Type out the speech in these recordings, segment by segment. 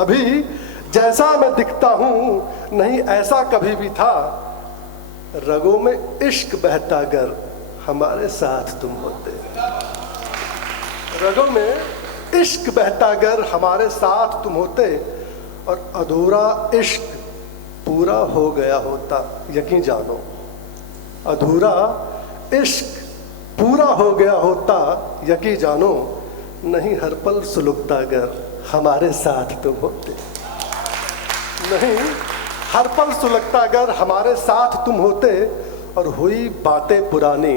अभी जैसा मैं दिखता हूँ नहीं ऐसा कभी भी था, रगों में इश्क बहता अगर हमारे साथ तुम होते। रगों में इश्क बहता अगर हमारे साथ तुम होते, और अधूरा इश्क पूरा हो गया होता, यकीन जानो अधूरा इश्क पूरा हो गया होता, यकीन जानो नहीं हर पल सुलगता अगर हमारे साथ तुम होते। नहीं हर पल सुलगता अगर हमारे साथ तुम होते, और हुई बातें पुरानी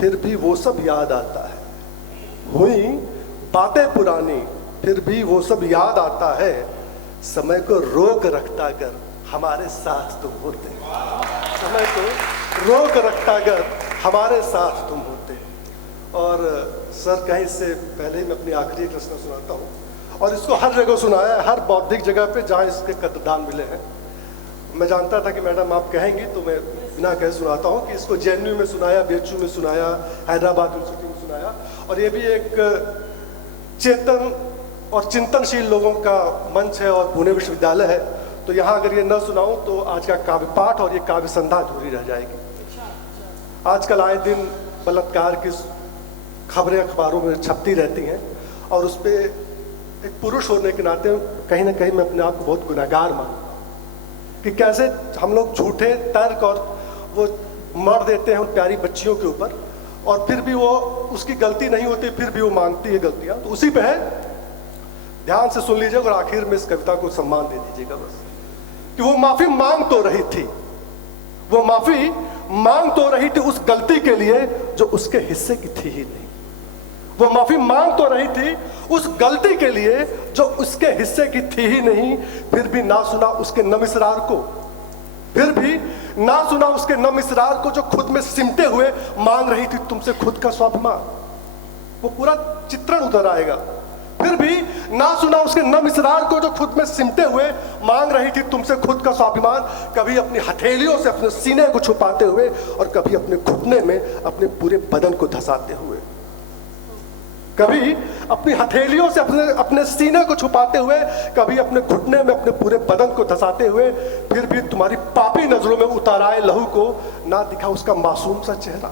फिर भी वो सब याद आता है। हुई बातें पुरानी फिर भी वो सब याद आता है, समय को रोक रखता अगर हमारे साथ तुम होते। समय को रोक रखता अगर हमारे साथ तुम होते। और सर कहीं से पहले ही मैं अपनी आखिरी एक रचना सुनाता हूँ, और इसको हर जगह सुनाया है, हर बौद्धिक जगह पे जहाँ इसके कदरदान मिले हैं। मैं जानता था कि मैडम आप कहेंगी, तो मैं बिना कहे सुनाता हूँ कि इसको JNU में सुनाया, BHU में सुनाया, हैदराबाद यूनिवर्सिटी में सुनाया। और ये भी एक चेतन और चिंतनशील लोगों का मंच है और पुणे विश्वविद्यालय है, तो यहाँ अगर ये न सुनाऊँ तो आज का काव्य पाठ और ये काव्य संध्या अधूरी रह जाएगी। आजकल आए दिन बलात्कार की खबरें अखबारों में छपती रहती हैं, और उस पर एक पुरुष होने के नाते कहीं ना कहीं मैं अपने आप को बहुत गुनहगार मानता हूँ कि कैसे हम लोग झूठे तर्क और वो मर देते हैं उन प्यारी बच्चियों के ऊपर, और फिर भी वो उसकी गलती नहीं होती, फिर भी वो मांगती है गलतियाँ। तो उसी पे है, ध्यान से सुन लीजिएगा और आखिर में इस कविता को सम्मान दे दीजिएगा बस, कि वो माफी मांग तो रही थी, वो माफी मांग तो रही थी उस गलती के लिए जो उसके हिस्से की थी ही नहीं। वो माफी मांग तो रही थी उस गलती के लिए जो उसके हिस्से की थी ही नहीं, फिर भी ना सुना उसके नम इसरार को, फिर भी ना सुना उसके नम इसरार को, जो खुद में सिमटे हुए मांग रही थी तुमसे खुद का स्वाभिमान। वो पूरा चित्रण उतर आएगा। फिर भी ना सुना उसके नम इसरार को, जो खुद में सिमटे हुए मांग रही थी तुमसे खुद का स्वाभिमान। कभी अपनी हथेलियों से अपने सीने को छुपाते हुए, और कभी अपने घुटने में अपने पूरे बदन को धंसाते हुए। कभी अपनी हथेलियों से अपने सीने को छुपाते हुए, कभी अपने घुटने में अपने पूरे बदन को धंसाते हुए। फिर भी तुम्हारी पापी नजरों में उतर आए लहू को ना दिखा उसका मासूम सा चेहरा।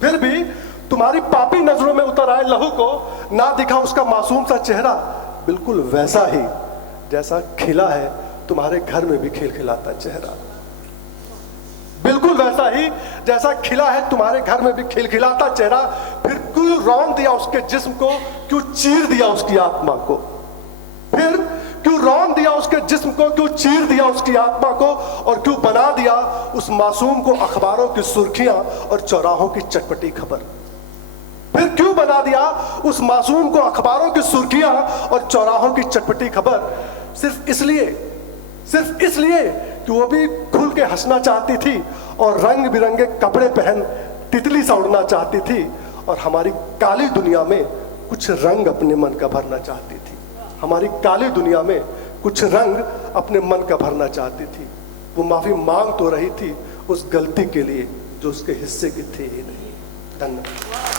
फिर भी तुम्हारी पापी नजरों में उतर आए लहू को ना दिखा उसका मासूम सा चेहरा। बिल्कुल वैसा ही जैसा खिला है तुम्हारे घर में भी खिलखिलाता चेहरा। बिल्कुल वैसा ही जैसा खिला है तुम्हारे घर में भी खिलखिलाता चेहरा। फिर क्यों रौंद दिया उसके जिस्म को, क्यों चीर दिया उसकी आत्मा को। फिर क्यों रौंद दिया उसके जिस्म को, क्यों चीर दिया उसकी आत्मा को, और क्यों बना दिया उस मासूम को अखबारों की सुर्खियां और चौराहों की चटपटी खबर। फिर क्यों बना दिया उस मासूम को अखबारों की सुर्खियां और चौराहों की चटपटी खबर। सिर्फ इसलिए कि वो भी खुल के हंसना चाहती थी, और रंग बिरंगे कपड़े पहन तितली सा उड़ना चाहती थी, और हमारी काली दुनिया में कुछ रंग अपने मन का भरना चाहती थी। हमारी काली दुनिया में कुछ रंग अपने मन का भरना चाहती थी। वो माफी मांग तो रही थी उस गलती के लिए जो उसके हिस्से की थी ही नहीं। धन्यवाद।